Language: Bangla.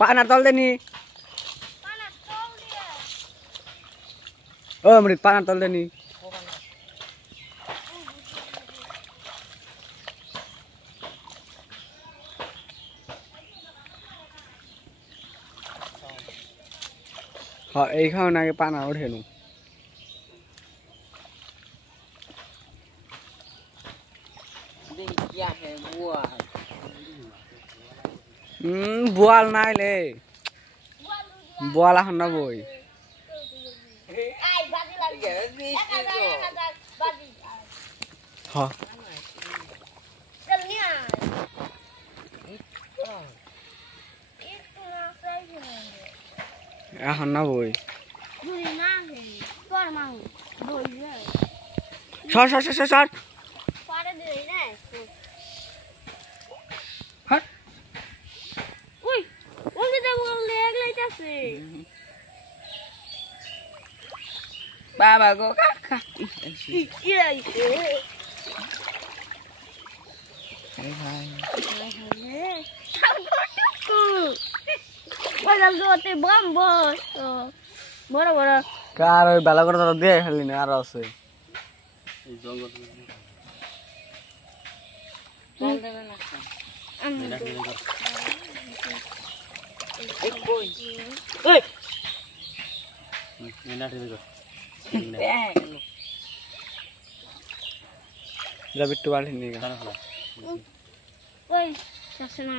পানার তল দেনি ও মৃত পানার তল দেনি এইখানে আগে পানা ওঠে নু বোয়াল নাইলে বোয়াল এখন না বই এখন না বই সর সর সর সর বাবা গো কাকা বড় বড় কার ওই বেলা করে তোরা দিয়ে খালি না আর আছে বিট্টু বাড়ি নিয়ে গেল ওই যাচ্ছে না